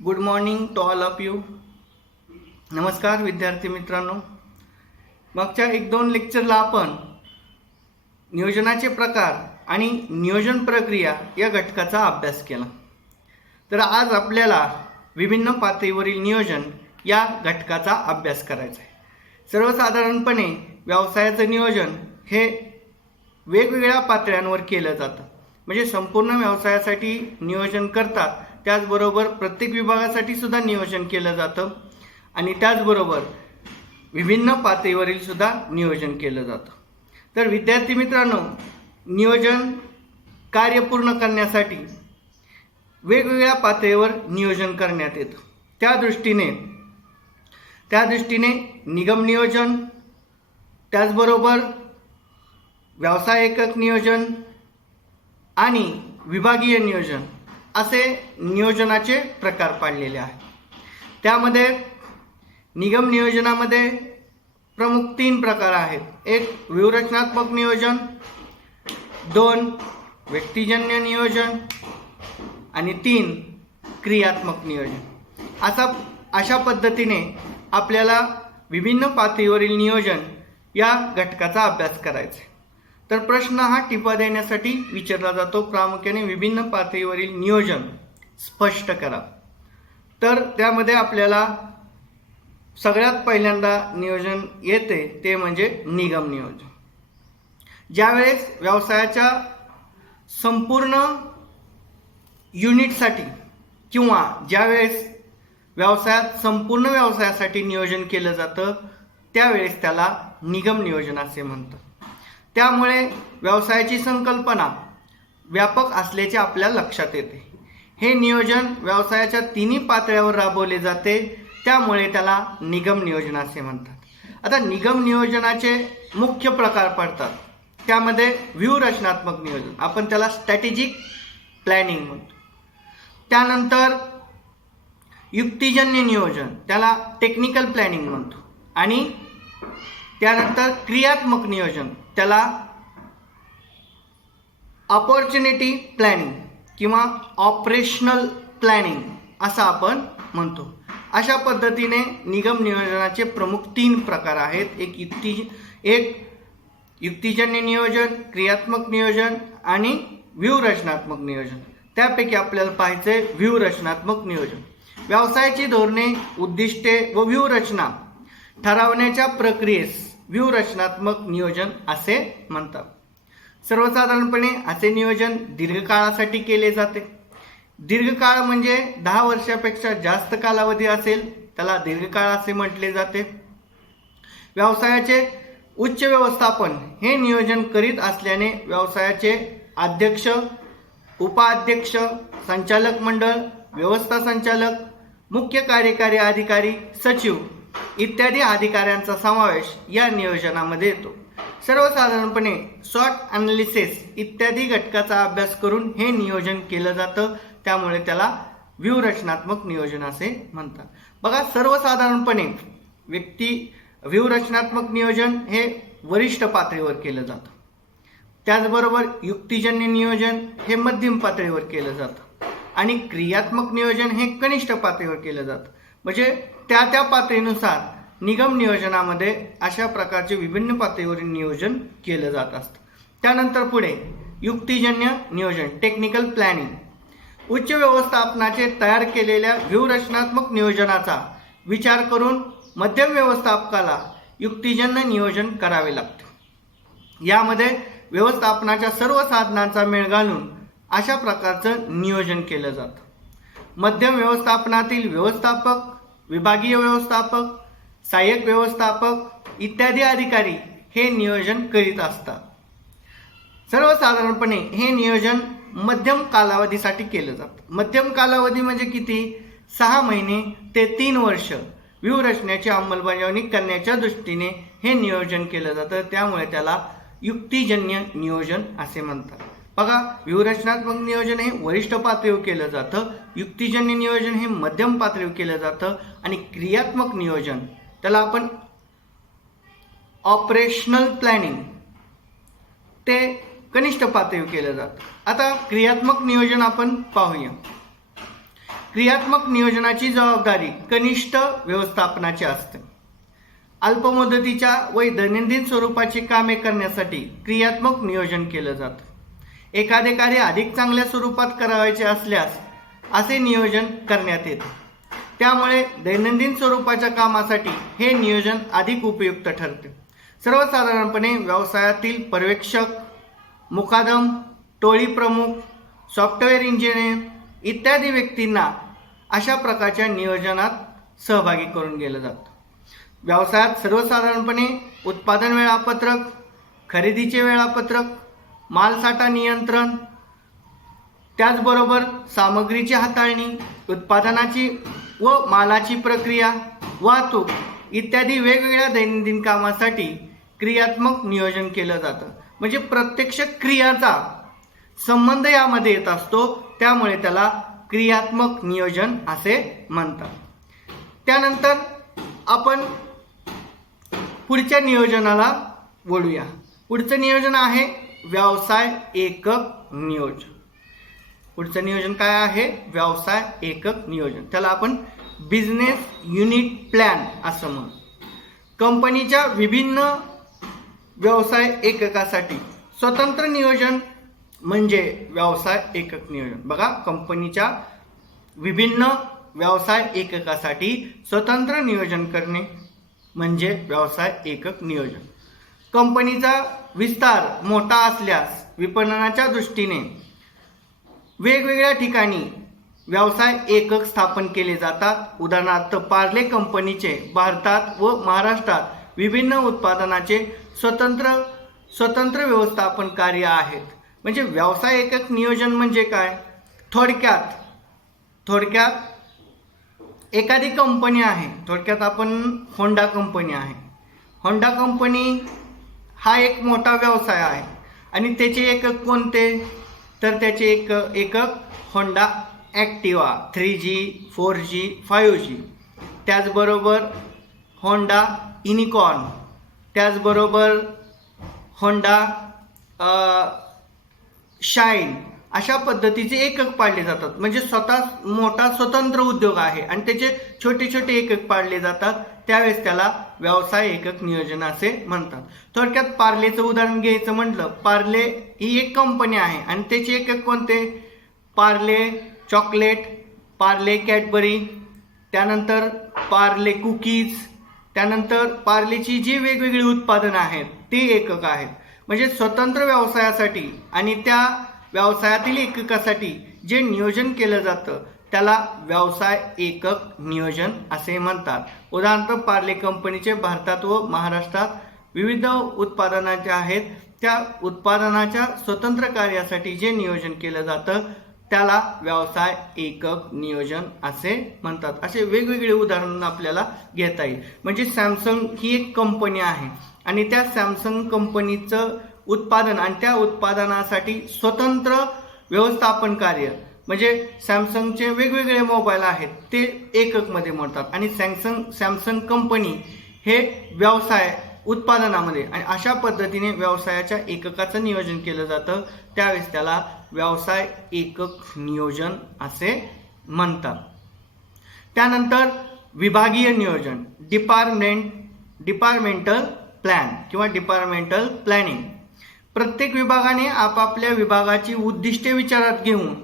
Good morning to all of you. नमस्कार विद्यार्थी मित्रांनो. मागच्या 1-2 लेक्चरला आपण नियोजनाचे प्रकार आणि नियोजन प्रक्रिया या घटकाचा अभ्यास केला. तर आज आपल्याला विभिन्न पातळीवरील नियोजन या घटकाचा अभ्यास करायचा आहे. सर्वसाधारणपणे व्यवसायाचं नियोजन हे वेगवेगळ्या पातळ्यांवर केलं जातं. म्हणजे संपूर्ण व्यवसायासाठी नियोजन करतात, त्याचबरोबर प्रत्येक विभागासाठी सुद्धा नियोजन केलं जातं आणि त्याचबरोबर विभिन्न पातळीवरील सुद्धा नियोजन केलं जातं. तर विद्यार्थी मित्रांनो, नियोजन कार्य पूर्ण करण्यासाठी वेगवेगळ्या पातळीवर नियोजन करण्यात येतं. त्या दृष्टीने निगम नियोजन, त्याचबरोबर व्यवसाय एकक नियोजन आणि विभागीय नियोजन असे नियोजनाचे प्रकार पाडलेले आहेत. त्यामध्ये निगम नियोजनामध्ये प्रमुख 3 प्रकार आहेत. 1 व्यूहरचनात्मक नियोजन, 2 व्यक्तिजन्य नियोजन आणि 3 क्रियात्मक नियोजन. अशा पद्धतीने आपल्याला विभिन्न पातळीवरील नियोजन या घटकाचा अभ्यास करायचा आहे. तर प्रश्न हा टिपा देण्यासाठी विचारला जातो, प्रामुख्याने विभिन्न पातळीवरील नियोजन स्पष्ट करा. तर त्यामध्ये आपल्याला सगळ्यात पहिल्यांदा नियोजन येते ते म्हणजे निगम नियोजन. ज्यावेळेस व्यवसायाच्या संपूर्ण युनिटसाठी किंवा ज्यावेळेस संपूर्ण व्यवसायासाठी नियोजन केलं जातं त्यावेळेस त्याला निगम नियोजन असे म्हणतात. त्यामुळे व्यवसायाची संकल्पना व्यापक असल्याचे आपल्या लक्षात येते. हे नियोजन व्यवसायाच्या 3 पातळ्यावर राबवले जाते, त्यामुळे त्याला निगम नियोजन असे म्हणतात. आता निगम नियोजनाचे मुख्य प्रकार पडतात. त्यामध्ये व्यूहरचनात्मक नियोजन, आपण त्याला स्ट्रॅटेजिक प्लॅनिंग म्हणतो. त्यानंतर युक्तिजन्य नियोजन, त्याला टेक्निकल प्लॅनिंग म्हणतो. आणि त्यानंतर क्रियात्मक नियोजन, त्याला ऑपॉर्च्युनिटी प्लॅनिंग किंवा ऑपरेशनल प्लॅनिंग असं आपण म्हणतो. अशा पद्धतीने निगम नियोजनाचे प्रमुख 3 प्रकार आहेत. एक युक्तिजन्य नियोजन, क्रियात्मक नियोजन आणि व्यूहरचनात्मक नियोजन. त्यापैकी आपल्याला पाहायचंय व्यूहरचनात्मक नियोजन. व्यवसायाची धोरणे, उद्दिष्टे व व्यूहरचना ठरवण्याच्या प्रक्रियेस व्यूहरचनात्मक नियोजन असे म्हणतात. सर्वसाधारणपणे असे नियोजन दीर्घकाळासाठी केले जाते. दीर्घकाळ म्हणजे 10 वर्षापेक्षा जास्त कालावधी असेल त्याला दीर्घकाळ असे म्हटले जाते. व्यवसायाचे उच्च व्यवस्थापन हे नियोजन करीत असल्याने व्यवसायाचे अध्यक्ष, उपाध्यक्ष, संचालक मंडळ, व्यवस्था संचालक, मुख्य कार्यकारी अधिकारी, सचिव इत्यादी अधिकाऱ्यांचा समावेश या नियोजनामध्ये येतो. सर्वसाधारणपणे शॉर्ट ॲनालिसिस इत्यादी घटकाचा अभ्यास करून हे नियोजन केलं जातं, त्यामुळे त्याला व्यूहरचनात्मक नियोजन असे म्हणतात. बघा, सर्वसाधारणपणे व्यूहरचनात्मक नियोजन हे वरिष्ठ पातळीवर केलं जातं. त्याचबरोबर युक्तिजन्य नियोजन हे मध्यम पातळीवर केलं जातं आणि क्रियात्मक नियोजन हे कनिष्ठ पातळीवर केलं जातं. म्हणजे त्या पातळीनुसार निगम नियोजनामध्ये अशा प्रकारचे विभिन्न पातळीवरील नियोजन केलं जात असतं. त्यानंतर पुढे युक्तिजन्य नियोजन, टेक्निकल प्लॅनिंग. उच्च व्यवस्थापनाचे तयार केलेल्या व्यूहरचनात्मक नियोजनाचा विचार करून मध्यम व्यवस्थापकाला युक्तिजन्य नियोजन करावे लागते. यामध्ये व्यवस्थापनाच्या सर्व साधनांचा मेळ घालून अशा प्रकारचं नियोजन केलं जातं. मध्यम व्यवस्थापनातील व्यवस्थापक, विभागीय व्यवस्थापक, सहाय्यक व्यवस्थापक इत्यादी अधिकारी हे नियोजन करीत असतात. सर्वसाधारणपणे हे नियोजन मध्यम कालावधीसाठी केलं जातं. मध्यम कालावधी म्हणजे किती? 6 महिने ते 3 वर्ष व्यूहरचनेची अंमलबजावणी करण्याच्या दृष्टीने हे नियोजन केलं जातं, त्यामुळे त्याला युक्तिजन्य नियोजन असे म्हणतात. बघा, व्यूहरचनात्मक नियोजन हे वरिष्ठ पातळीवर केलं जातं, युक्तिजन्य नियोजन हे मध्यम पातळीवर केलं जातं आणि क्रियात्मक नियोजन त्याला आपण ऑपरेशनल प्लॅनिंग ते कनिष्ठ पातळीवर केलं जातं. आता क्रियात्मक नियोजन आपण पाहूया. क्रियात्मक नियोजनाची जबाबदारी कनिष्ठ व्यवस्थापनाची असते. अल्पमुदतीच्या व दैनंदिन स्वरूपाची कामे करण्यासाठी क्रियात्मक नियोजन केलं जातं. एखादे कार्य अधिक चांगल्या स्वरूपात करावयाचे असल्यास असे नियोजन करण्यात येते. त्यामुळे दैनंदिन स्वरूपाच्या कामासाठी हे नियोजन अधिक उपयुक्त ठरते. सर्वसाधारणपणे व्यवसायातील पर्यवेक्षक, मुकादम, टोळी प्रमुख, सॉफ्टवेअर इंजिनियर इत्यादी व्यक्तींना अशा प्रकारच्या नियोजनात सहभागी करून गेलं जातं. व्यवसायात सर्वसाधारणपणे उत्पादन वेळापत्रक, खरेदीचे वेळापत्रक, मालसाठा नियंत्रण, त्याचबरोबर सामग्रीची हाताळणी, उत्पादनाची व मालाची प्रक्रिया, वाहतूक इत्यादी वेगवेगळ्या दैनंदिन कामासाठी क्रियात्मक नियोजन केलं जातं. म्हणजे प्रत्यक्ष क्रियाचा संबंध यामध्ये येत असतो, त्यामुळे त्याला क्रियात्मक नियोजन असे म्हणतात. त्यानंतर आपण पुढच्या नियोजनाला वळूया. पुढचं नियोजन आहे व्यवसाय एकक नियोजन. पुढचं नियोजन काय आहे? व्यवसाय एकक नियोजन. त्याला आपण बिझनेस युनिट प्लॅन असं म्हणू. कंपनीच्या विभिन्न व्यवसाय एककासाठी स्वतंत्र नियोजन म्हणजे व्यवसाय एकक नियोजन. बघा, कंपनीच्या विभिन्न व्यवसाय एककासाठी स्वतंत्र नियोजन करणे म्हणजे व्यवसाय एकक नियोजन. कंपनीचा विस्तार मोठा असल्यास विपणनाच्या दृष्टीने वेगवेगळ्या ठिकाणी व्यवसाय एकक स्थापन केले जातात. उदाहरणार्थ पार्ले कंपनीचे भारतात व महाराष्ट्रात विभिन्न उत्पादनाचे स्वतंत्र व्यवस्थापन कार्य आहेत. म्हणजे व्यवसाय एकक नियोजन म्हणजे काय? थोडक्यात एखादी कंपनी आहे. थोडक्यात आपण होंडा कंपनी आहे. होंडा कंपनी हा एक मोठा व्यवसाय आहे आणि त्याचे एकक कोणते? तर त्याचे एकक Honda Activa 3G, 4G, 5G, त्याचबरोबर होंडा युनिकॉर्न, त्याचबरोबर होंडा शाईन अशा पद्धतीचे एकक पाडले जातात. म्हणजे स्वतः मोठा स्वतंत्र उद्योग आहे आणि त्याचे छोटे छोटे एकक पाडले जातात, त्यावेळेस त्याला व्यवसाय एकक नियोजन असे म्हणतात. थोडक्यात पार्लेचं उदाहरण घ्यायचं म्हटलं, पार्ले ही एक कंपनी आहे आणि त्याचे एकक कोणते? पार्ले चॉकलेट, पार्ले कॅडबरी, त्यानंतर पार्ले कुकीज, त्यानंतर पार्लेची जी वेगवेगळी उत्पादनं आहेत ती एकक आहेत. म्हणजे स्वतंत्र व्यवसायासाठी आणि त्या व्यवसायातील एककासाठी जे नियोजन केलं जातं त्याला व्यवसाय एकक नियोजन असे म्हणतात. उदाहरणार्थ पार्ले कंपनीचे भारतात व महाराष्ट्रात विविध उत्पादनाचे आहेत, त्या उत्पादनाच्या स्वतंत्र कार्यासाठी जे नियोजन केलं जातं त्याला व्यवसाय एकक नियोजन असे म्हणतात. असे वेगवेगळे उदाहरण आपल्याला घेता येईल. म्हणजे सॅमसंग ही एक कंपनी आहे आणि त्या सॅमसंग कंपनीचं उत्पादन आणि त्या उत्पादनासाठी स्वतंत्र व्यवस्थापन कार्य म्हणजे सॅमसंगचे वेगवेगळे मोबाईल आहेत ते एककमध्ये मोडतात आणि सॅमसंग कंपनी हे व्यवसाय उत्पादनामध्ये आणि अशा पद्धतीने व्यवसायाच्या एककाचं नियोजन केलं जातं, त्यावेळेस त्याला व्यवसाय एकक नियोजन असे म्हणतात. त्यानंतर विभागीय नियोजन, डिपार्टमेंटल प्लॅन किंवा डिपार्टमेंटल प्लॅनिंग. प्रत्येक विभागाने आपापल्या विभागाची उद्दिष्टे विचारात घेऊन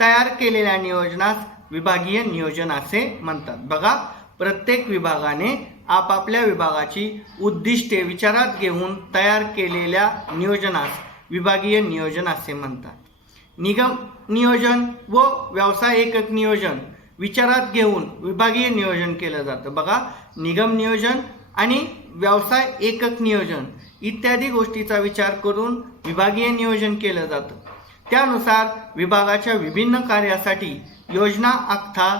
तयार केलेल्या नियोजनास विभागीय नियोजन असे म्हणतात. बघा, प्रत्येक विभागाने आपापल्या विभागाची उद्दिष्टे विचारात घेऊन तयार केलेल्या नियोजनास विभागीय नियोजन असे म्हणतात. निगम नियोजन व व्यवसाय एकक नियोजन विचारात घेऊन विभागीय नियोजन केलं जातं. बघा, निगम नियोजन आणि व्यवसाय एकक नियोजन इत्यादी गोष्टीचा विचार करून विभागीय नियोजन केलं जातं. त्यानुसार विभागाच्या विभिन्न कार्यासाठी योजना आखता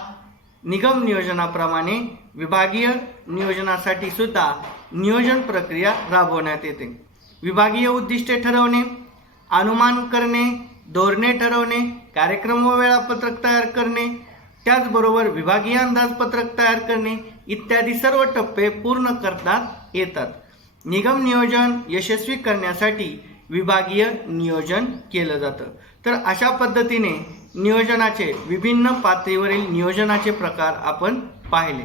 निगम नियोजनाप्रमाणे विभागीय नियोजनासाठी सुद्धा नियोजन प्रक्रिया राबवण्यात येते. विभागीय उद्दिष्टे ठरवणे, अनुमान करणे, धोरणे ठरवणे, कार्यक्रम व वेळापत्रक तयार करणे, त्याचबरोबर विभागीय अंदाजपत्रक तयार करणे इत्यादी सर्व टप्पे पूर्ण करण्यात येतात. निगम नियोजन यशस्वी करण्यासाठी विभागीय नियोजन केलं जातं. तर अशा पद्धतीने नियोजनाचे विभिन्न पातळीवरील नियोजनाचे प्रकार आपण पाहिले.